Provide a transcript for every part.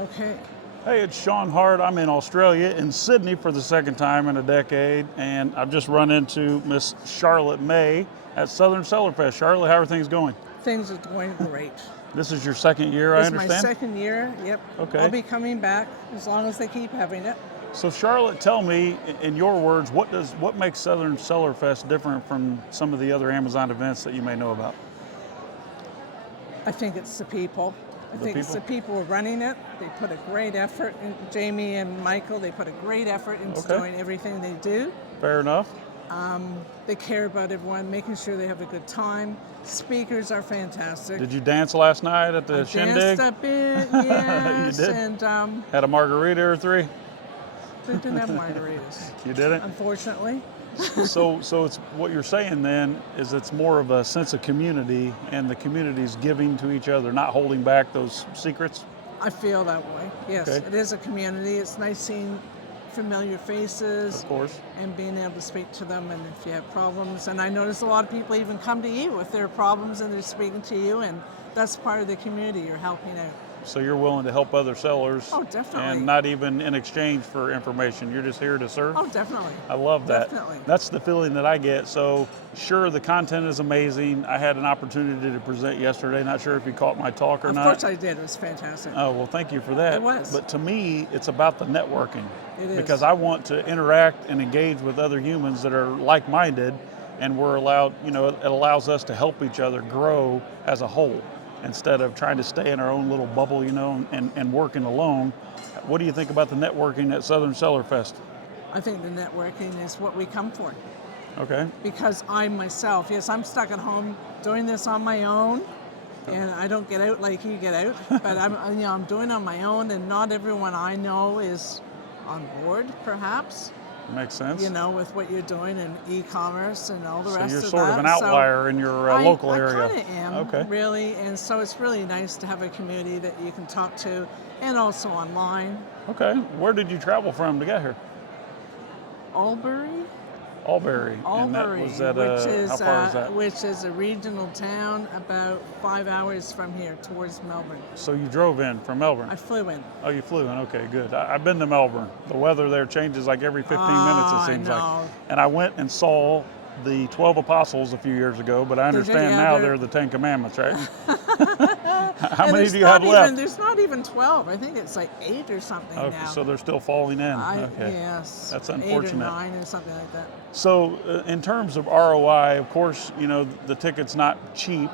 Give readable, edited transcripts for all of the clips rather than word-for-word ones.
Okay. Hey, it's Shawn Hart. I'm in Australia, in Sydney for the second time in a decade, and I've just run into Miss Charlotte May at Southern Cellar Fest. Charlotte, how are things going? Things are going great. This is your second year, I This is my understand? second year. Yep. I'll Okay. be coming back as long as they keep having it. So Charlotte, tell me, in your words, what makes Southern Cellar Fest different from some of the other Amazon events that you may know about? I think it's the people. I The think it's people? the people running it. They put a great effort in. Jamie and Michael, they put a great effort into Okay. doing everything they do. Fair enough. They care about everyone, making sure they have a good time. Speakers are fantastic. Did you dance last night at the I shindig? danced a bit, You yes, did? and Had a margarita or three? they didn't have margaritas, You did it? unfortunately. So it's what you're saying then is it's more of a sense of community, and the community's giving to each other, not holding back those secrets. I feel that way. Yes, Okay. it is a community. It's nice seeing familiar faces Of course. and being able to speak to them. And if you have problems, and I notice a lot of people even come to you with their problems and they're speaking to you, and that's part of the community. You're helping out. So you're willing to help other sellers. Oh, definitely. And not even in exchange for information. You're just here to serve. Oh, definitely. I love that. Definitely. That's the feeling that I get. So sure, the content is amazing. I had an opportunity to present yesterday. Not sure if you caught my talk or Of not. course I did. It was fantastic. Oh, well, thank you for that. It was. But to me, it's about the networking. It is. Because I want to interact and engage with other humans that are like-minded, and we're allowed, it allows us to help each other grow as a whole instead of trying to stay in our own little bubble, and working alone. What do you think about the networking at Southern Cellar Fest? I think the networking is what we come for. Okay. Because I myself, yes, I'm stuck at home doing this on my own, and I don't get out like you get out. But I'm doing it on my own, and not everyone I know is on board, perhaps. Makes sense. With what you're doing in e-commerce and all the So rest you're of that. sort of an outlier in your local area. I kind of am, Okay. really, and so it's really nice to have a community that you can talk to, and also online. Okay. Where did you travel from to get here? Albury. Albury. And that Albury, was at, how far is that? which is a regional town about 5 hours from here towards Melbourne. So you drove in from Melbourne? I flew in. Oh, you flew in. Okay, good. I've been to Melbourne. The weather there changes like every 15 minutes, it seems I like. know. And I went and saw the 12 apostles a few years ago, but I Did you? understand Yeah, now they're- they're the 10 Commandments, right? How And many it's do you have not left? even, There's not even 12. I think it's like 8 or something Okay, now. so they're still falling in. Okay. Yes. That's 8 or unfortunate. 9 or something like that. So in terms of ROI, of course, the ticket's not cheap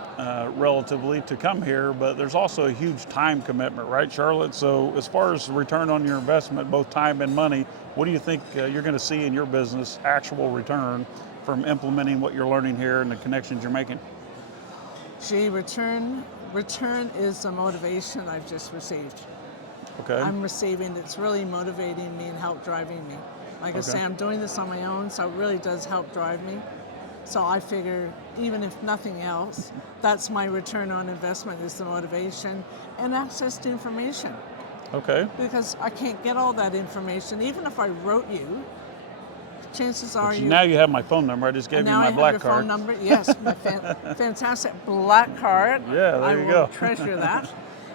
relatively to come here, but there's also a huge time commitment, right, Charlotte? So as far as return on your investment, both time and money, what do you think you're going to see in your business, actual return from implementing what you're learning here and the connections you're making? Gee, return is the motivation I've just received. Okay. I'm receiving, it's really motivating me and help driving me. Like I Okay. say, I'm doing this on my own, so it really does help drive me. So I figure, even if nothing else, that's my return on investment, is the motivation and access to information. Okay. Because I can't get all that information. Even if I wrote you, chances are But you... now you have my phone number. I just gave you now my I have black your card. phone number. Yes, my fantastic black card. Yeah, there I you will go. treasure that.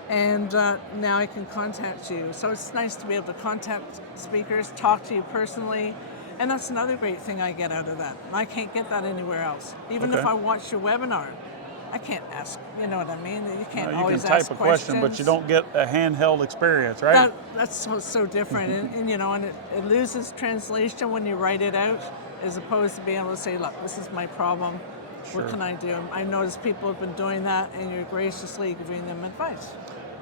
And now I can contact you. So it's nice to be able to contact speakers, talk to you personally. And that's another great thing I get out of that. I can't get that anywhere else. Even if Okay. I watch your webinar, I can't ask, you know what I mean? You can't You can always type ask a question, but you don't get a handheld experience, right? That's so different. and it loses translation when you write it out, as opposed to being able to say, look, this is my problem. Sure. What can I do? I notice people have been doing that, and you're graciously giving them advice.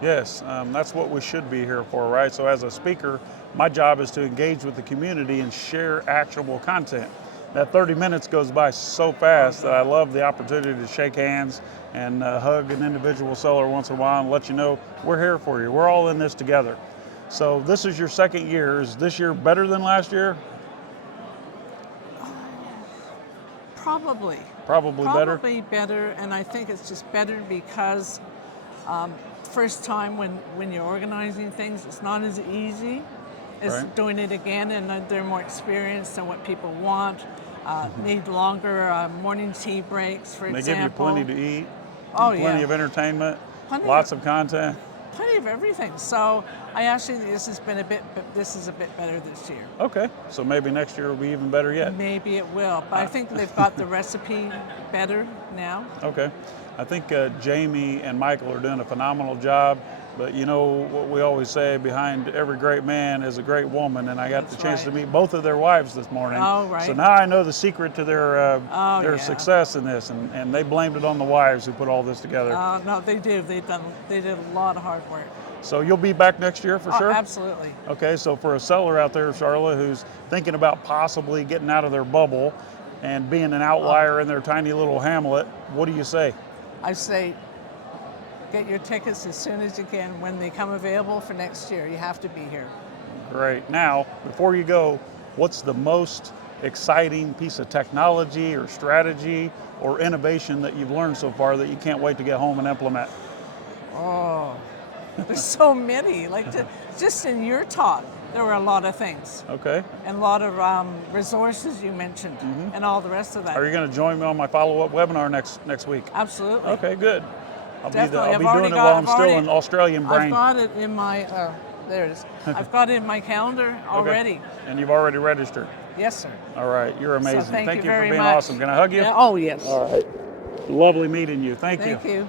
Yes, that's what we should be here for, right? So as a speaker, my job is to engage with the community and share actionable content. That 30 minutes goes by so fast that I love the opportunity to shake hands and hug an individual seller once in a while and let you know we're here for you. We're all in this together. So this is your second year. Is this year better than last year? Probably. Probably better? Probably better, and I think it's just better because first time when you're organizing things, it's not as easy as Right. doing it again, and they're more experienced in what people want. Need longer morning tea breaks, for They example. give you plenty to eat, Oh, plenty yeah. of entertainment, Plenty lots of- of content. plenty of everything. So I actually, this is a bit better this year. Okay, so maybe next year will be even better yet. Maybe it will, but I think they've got the recipe better now. Okay, I think Jamie and Michael are doing a phenomenal job. But you know what we always say, behind every great man is a great woman, and I got That's the chance to right. meet both of their wives this morning. Oh, right. So now I know the secret to their Yeah. success in this, and they blamed it on the wives who put all this together. No, they do. They did a lot of hard work. So you'll be back next year for sure? Absolutely. Okay, so for a seller out there, Charlotte, who's thinking about possibly getting out of their bubble and being an outlier in their tiny little hamlet, what do you say? I say, get your tickets as soon as you can when they come available for next year. You have to be here. Great. Now, before you go, what's the most exciting piece of technology or strategy or innovation that you've learned so far that you can't wait to get home and implement? Oh, there's so many. Like just in your talk, there were a lot of things. Okay. And a lot of resources you mentioned and all the rest of that. Are you going to join me on my follow-up webinar next week? Absolutely. Okay, good. I'll Definitely. be doing it while I'm still in Australian brain. I've got it in my, there it is. I've got it in my calendar already. Okay. And you've already registered? Yes, sir. All right, you're amazing. So thank you for very being much. awesome. Can I hug you? Yeah. Oh, yes. All right. Lovely meeting you. Thank you. Thank you.